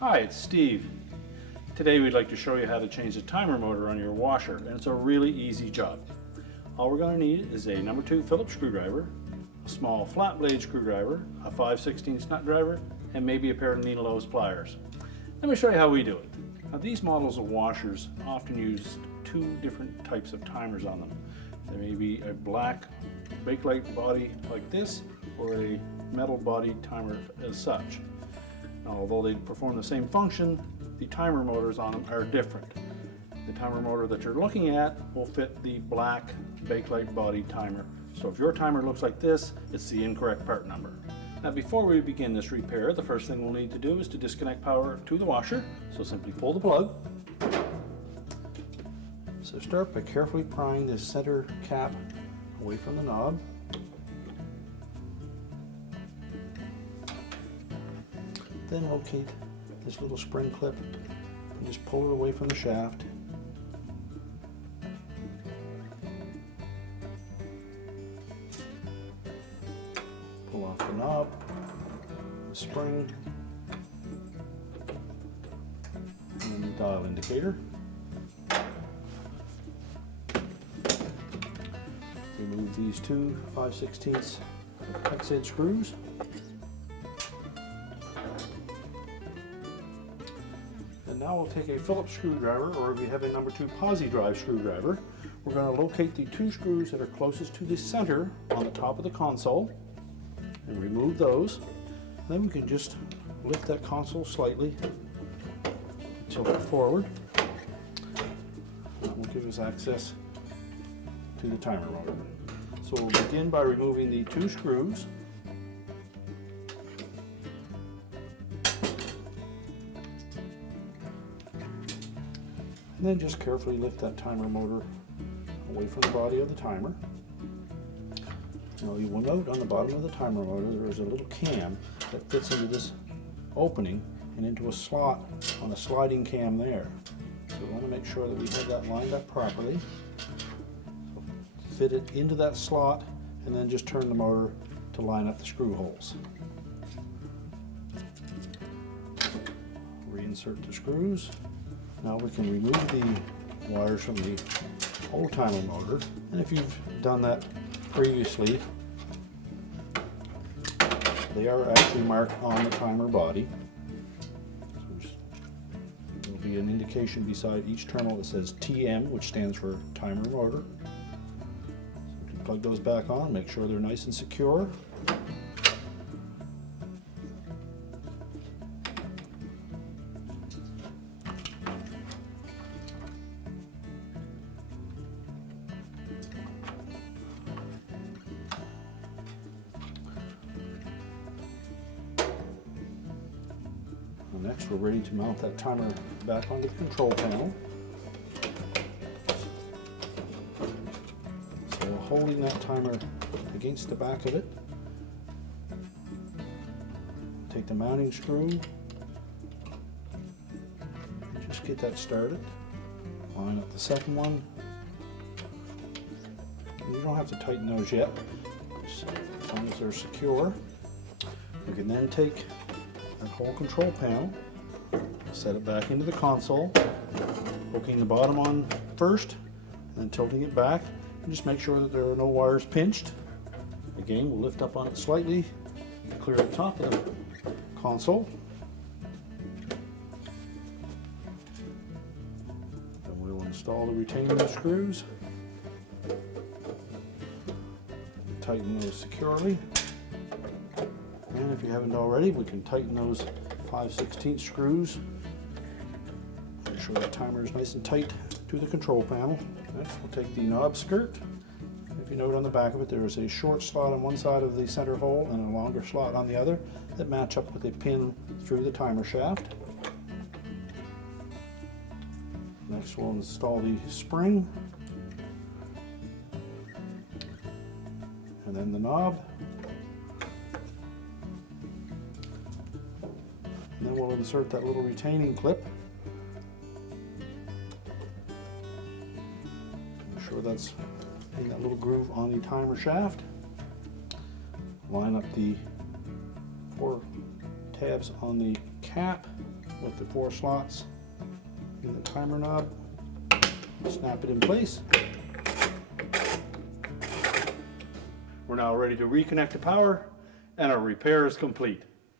Hi, it's Steve. Today we'd like to show you how to change the timer motor on your washer, and it's a really easy job. All we're going to need is a number 2 Phillips screwdriver, a small flat blade screwdriver, a 5/16 nut driver, and maybe a pair of needle-nose pliers. Let me show you how we do it. Now, these models of washers often use two different types of timers on them. There may be a black bakelite body like this, or a metal body timer as such. Although they perform the same function, the timer motors on them are different. The timer motor that you're looking at will fit the black bakelite body timer. So if your timer looks like this, it's the incorrect part number. Now, before we begin this repair, the first thing we'll need to do is to disconnect power to the washer. So simply pull the plug. So start by carefully prying the center cap away from the knob. Then locate this little spring clip and just pull it away from the shaft. Pull off the knob, the spring, and the dial indicator. Remove these two 5/16 hex head screws. And now we'll take a Phillips screwdriver, or if you have a number 2 posi drive screwdriver, we're going to locate the two screws that are closest to the center on the top of the console and remove those. And then we can just lift that console slightly, tilt it forward. That will give us access to the timer motor. So we'll begin by removing the two screws. And then just carefully lift that timer motor away from the body of the timer. Now, you will note on the bottom of the timer motor there is a little cam that fits into this opening and into a slot on a sliding cam there. So we want to make sure that we have that lined up properly. So fit it into that slot and then just turn the motor to line up the screw holes. Reinsert the screws. Now we can remove the wires from the old timer motor, and if you've done that previously, they are actually marked on the timer body. So there will be an indication beside each terminal that says TM, which stands for timer motor. So you can plug those back on, make sure they're nice and secure. Next, we're ready to mount that timer back onto the control panel. So holding that timer against the back of it, take the mounting screw, and just get that started. Line up the second one. And you don't have to tighten those yet, as long as they're secure. You can then take that whole control panel, set it back into the console, hooking the bottom on first, and then tilting it back, and just make sure that there are no wires pinched. Again, we'll lift up on it slightly, clear the top of the console. Then we'll install the retaining screws, tighten those securely. And if you haven't already, we can tighten those 5/16 screws. Make sure the timer is nice and tight to the control panel. Next, we'll take the knob skirt. If you note on the back of it, there is a short slot on one side of the center hole and a longer slot on the other that match up with a pin through the timer shaft. Next, we'll install the spring and then the knob. And then we'll insert that little retaining clip. Make sure that's in that little groove on the timer shaft. Line up the 4 tabs on the cap with the 4 slots in the timer knob. Snap it in place. We're now ready to reconnect the power, and our repair is complete.